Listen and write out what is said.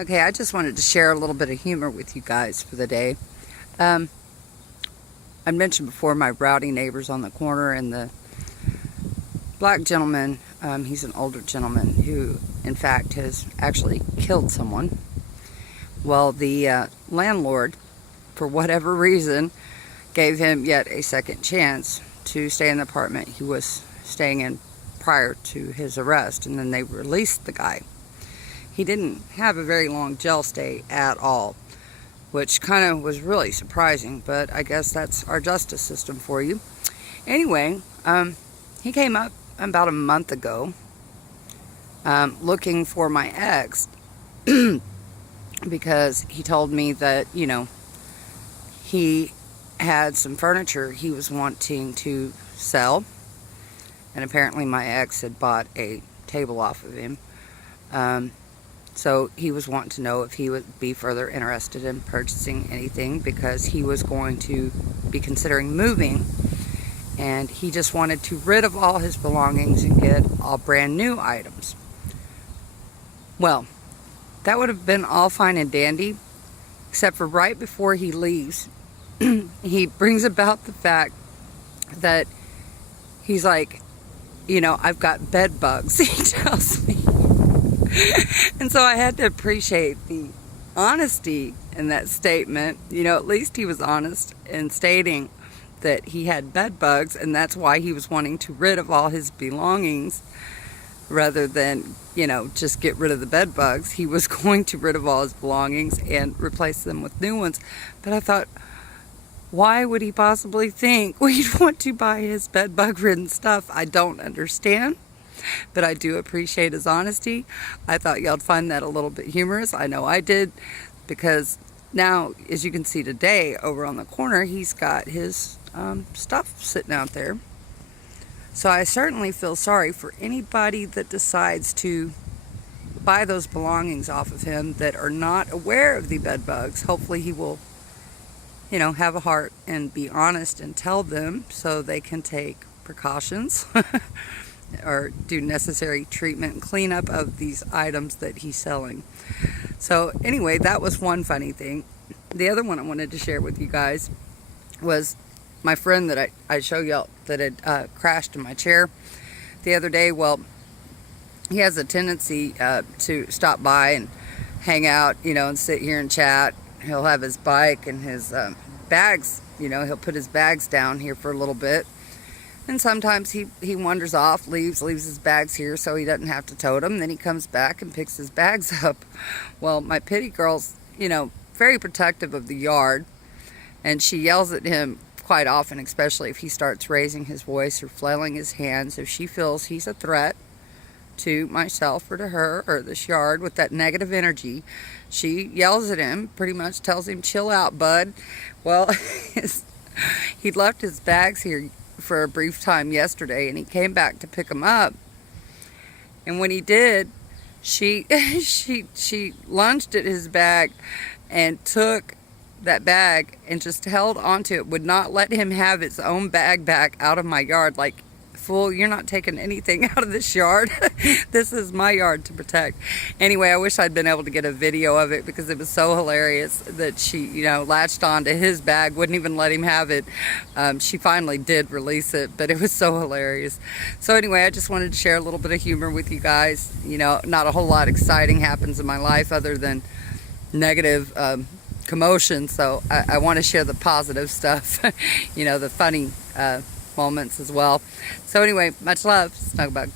Okay, I just wanted to share a little bit of humor with you guys for the day. I mentioned before my rowdy neighbors on the corner and the black gentleman. He's an older gentleman who, in fact, has actually killed someone. Well, the landlord, for whatever reason, gave him yet a second chance to stay in the apartment he was staying in prior to his arrest, and then they released the guy. He didn't have a very long jail stay at all, which kind of was really surprising, but I guess that's our justice system for you. Anyway, he came up about a month ago looking for my ex because he told me that, he had some furniture he was wanting to sell, and apparently my ex had bought a table off of him. So he was wanting to know if he would be further interested in purchasing anything, because he was going to be considering moving, and he just wanted to rid of all his belongings and get all brand new items. Well, that would have been all fine and dandy, except for right before he leaves, he brings about the fact that he's like, I've got bed bugs, he tells me. And so I had to appreciate the honesty in that statement. At least he was honest in stating that he had bed bugs, and that's why he was wanting to rid of all his belongings rather than, just get rid of the bed bugs. He was going to rid of all his belongings and replace them with new ones. But I thought, why would he possibly think we'd want to buy his bed bug ridden stuff? I don't understand. But I do appreciate his honesty. I thought y'all'd find that a little bit humorous. I know I did, because now, as you can see today, over on the corner, he's got his stuff sitting out there. So I certainly feel sorry for anybody that decides to buy those belongings off of him that are not aware of the bed bugs. Hopefully he will, have a heart and be honest and tell them so they can take precautions or do necessary treatment and cleanup of these items that he's selling. So anyway, that was one funny thing. The other one I wanted to share with you guys was my friend that I showed y'all that had crashed in my chair the other day. Well, he has a tendency to stop by and hang out, and sit here and chat. He'll have his bike and his bags, he'll put his bags down here for a little bit. And sometimes he wanders off, leaves his bags here so he doesn't have to tote them. Then he comes back and picks his bags up. Well, my pity girl's, very protective of the yard, and she yells at him quite often, especially if he starts raising his voice or flailing his hands. If she feels he's a threat to myself or to her or this yard with that negative energy, she yells at him, pretty much tells him, chill out, bud. Well, he'd left his bags here for a brief time yesterday, and he came back to pick them up, and when he did, she lunged at his bag and took that bag and just held onto it, would not let him have his own bag back out of my yard. Like, fool, you're not taking anything out of this yard. This is my yard to protect. Anyway, I wish I'd been able to get a video of it, because it was so hilarious that she, latched onto his bag, wouldn't even let him have it. She finally did release it, but it was so hilarious. So anyway, I just wanted to share a little bit of humor with you guys. Not a whole lot exciting happens in my life other than negative commotion. So I want to share the positive stuff, the funny moments as well. So anyway, much love, Snugglebug.